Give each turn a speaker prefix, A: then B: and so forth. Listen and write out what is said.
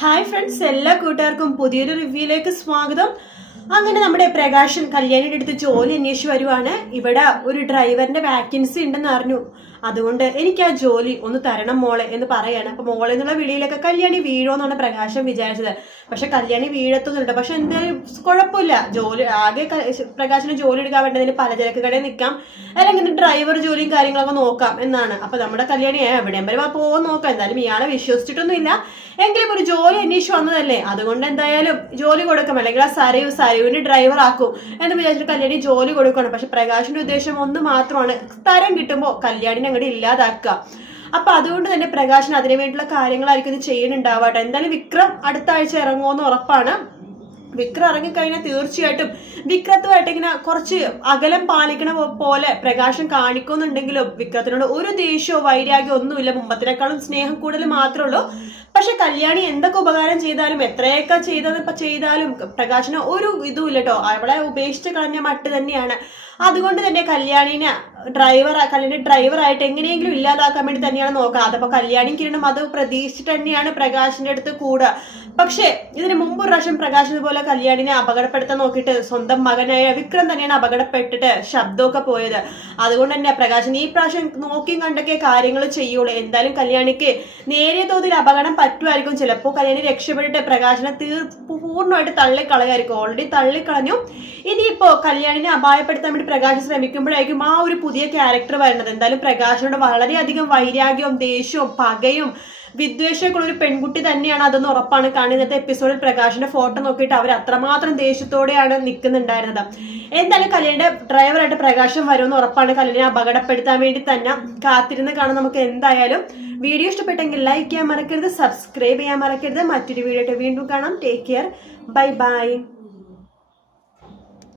A: Hi friends എല്ലാ കൂട്ടുകാർക്കും പുതിയൊരു റിവ്യൂയിലേക്ക് സ്വാഗതം. അങ്ങനെ നമ്മുടെ പ്രകാശൻ കല്യാണിയുടെ അടുത്ത് ജോലി അന്വേഷിച്ച് വരുവാണ്. ഇവിടെ ഒരു ഡ്രൈവറിന്റെ വാക്കൻസി ഉണ്ടെന്ന് അറിഞ്ഞു. അതുകൊണ്ട് എനിക്ക് ആ ജോലി ഒന്ന് തരണം മോളെ എന്ന് പറയാണ്. അപ്പൊ മോളെ എന്നുള്ള വിളിയിലൊക്കെ കല്യാണി വീഴോന്നാണ് പ്രകാശം വിചാരിച്ചത്. പക്ഷെ കല്യാണി വീഴത്തൊന്നുമില്ല. പക്ഷെ എന്തായാലും കുഴപ്പമില്ല. ജോലി ആകെ പ്രകാശിന് ജോലി എടുക്കാൻ വേണ്ടതിന് പലചരക്ക് കടയിൽ നിൽക്കാം. അല്ലെങ്കിൽ ഡ്രൈവർ ജോലിയും കാര്യങ്ങളൊക്കെ നോക്കാം എന്നാണ്. അപ്പൊ നമ്മുടെ കല്യാണി "ഏ, എവിടെയും വരെ പോകാൻ നോക്കാം. എന്തായാലും ഇയാളെ വിശ്വസിച്ചിട്ടൊന്നുമില്ല. എങ്കിലും ഒരു ജോലി അന്വേഷിച്ച് വന്നതല്ലേ? അതുകൊണ്ട് എന്തായാലും ജോലി കൊടുക്കും. അല്ലെങ്കിൽ ആ സരയു സരയുവിന് ഡ്രൈവർ ആക്കും എന്ന് വിചാരിച്ചിട്ട് കല്യാണി ജോലി കൊടുക്കണം പക്ഷെ പ്രകാശിന്റെ ഉദ്ദേശം ഒന്ന് മാത്രമാണ്. തരം കിട്ടുമ്പോൾ കല്യാണിനെ അങ്ങോട്ട് ഇല്ലാതാക്കുക. അപ്പൊ അതുകൊണ്ട് തന്നെ പ്രകാശൻ അതിനു വേണ്ടിയുള്ള കാര്യങ്ങളായിരിക്കും ഇത് ചെയ്യുന്നുണ്ടാവാട്ടെ. എന്തായാലും വിക്രം അടുത്ത ആഴ്ച ഇറങ്ങുമെന്ന് ഉറപ്പാണ്. വിക്രം ഇറങ്ങിക്കഴിഞ്ഞാൽ തീർച്ചയായിട്ടും വിക്രത്തുമായിട്ട് ഇങ്ങനെ കുറച്ച് അകലം പാലിക്കണ പോലെ പ്രകാശം കാണിക്കുന്നുണ്ടെങ്കിലും വിക്രത്തിനോട് ഒരു ദേഷ്യമോ വൈരാഗ്യമോ ഒന്നുമില്ല. മുമ്പത്തിനേക്കാളും സ്നേഹം കൂടുതൽ മാത്രമേ ഉള്ളൂ. പക്ഷെ കല്യാണി എന്തൊക്കെ ഉപകാരം ചെയ്താലും എത്രയൊക്കെ ചെയ്തത് ചെയ്താലും പ്രകാശിന് ഒരു ഇതും ഇല്ല കേട്ടോ. അവളെ ഉപേക്ഷിച്ച് കളഞ്ഞ മട്ട് തന്നെയാണ്. അതുകൊണ്ട് തന്നെ കല്യാണിനെ ഡ്രൈവർ കല്യാണി ഡ്രൈവറായിട്ട് എങ്ങനെയെങ്കിലും ഇല്ലാതാക്കാൻ വേണ്ടി തന്നെയാണ് നോക്കുക അപ്പൊ കല്യാണി കിരണം അത് പ്രതീക്ഷിച്ചിട്ട് തന്നെയാണ് പ്രകാശിന്റെ അടുത്ത് കൂടുക. പക്ഷേ ഇതിന് മുമ്പ് പ്രാവശ്യം പ്രകാശ് ഇതുപോലെ കല്യാണിനെ അപകടപ്പെടുത്താൻ നോക്കിയിട്ട് സ്വന്തം മകനായ വിക്രം തന്നെയാണ് അപകടപ്പെട്ടിട്ട് ശബ്ദമൊക്കെ പോയത്. അതുകൊണ്ട് തന്നെ പ്രകാശൻ ഈ പ്രാവശ്യം നോക്കിയും കണ്ടൊക്കെ കാര്യങ്ങൾ ചെയ്യുള്ളൂ. എന്തായാലും കല്യാണിക്ക് നേരിയ തോതിൽ അപകടം പറ്റുമായിരിക്കും. ചിലപ്പോൾ കല്യാണി രക്ഷപ്പെട്ടിട്ട് പ്രകാശനെ തീർ പൂർണമായിട്ട് തള്ളിക്കളയായിരിക്കും. ഓൾറെഡി തള്ളിക്കളഞ്ഞു. ഇനിയിപ്പോ കല്യാണിനെ അപായപ്പെടുത്താൻ വേണ്ടി പ്രകാശ് ശ്രമിക്കുമ്പോഴായിരിക്കും ആ ഒരു പുതിയ ക്യാരക്ടർ വരുന്നത്. എന്തായാലും പ്രകാശിനോട് വളരെയധികം വൈരാഗ്യവും ദേഷ്യവും പകയും വിദ്വേഷമൊക്കെ ഒരു പെൺകുട്ടി തന്നെയാണ് അതെന്ന് ഉറപ്പാണ്. കാരണം ഇന്നത്തെ എപ്പിസോഡിൽ പ്രകാശിന്റെ ഫോട്ടോ നോക്കിയിട്ട് അവർ അത്രമാത്രം ദേഷ്യത്തോടെയാണ് നിൽക്കുന്നുണ്ടായിരുന്നത് എന്തായാലും കല്യാണിന്റെ ഡ്രൈവറായിട്ട് പ്രകാശം വരുമെന്ന് ഉറപ്പാണ്. കല്യാണിനെ അപകടപ്പെടുത്താൻ വേണ്ടി തന്നെ കാത്തിരുന്ന് കാണാൻ നമുക്ക് എന്തായാലും. വീഡിയോ ഇഷ്ടപ്പെട്ടെങ്കിൽ ലൈക്ക് ചെയ്യാൻ മറക്കരുത് സബ്സ്ക്രൈബ് ചെയ്യാൻ മറക്കരുത്. മറ്റൊരു വീഡിയോ ആയിട്ട് വീണ്ടും കാണാം. Take care bye bye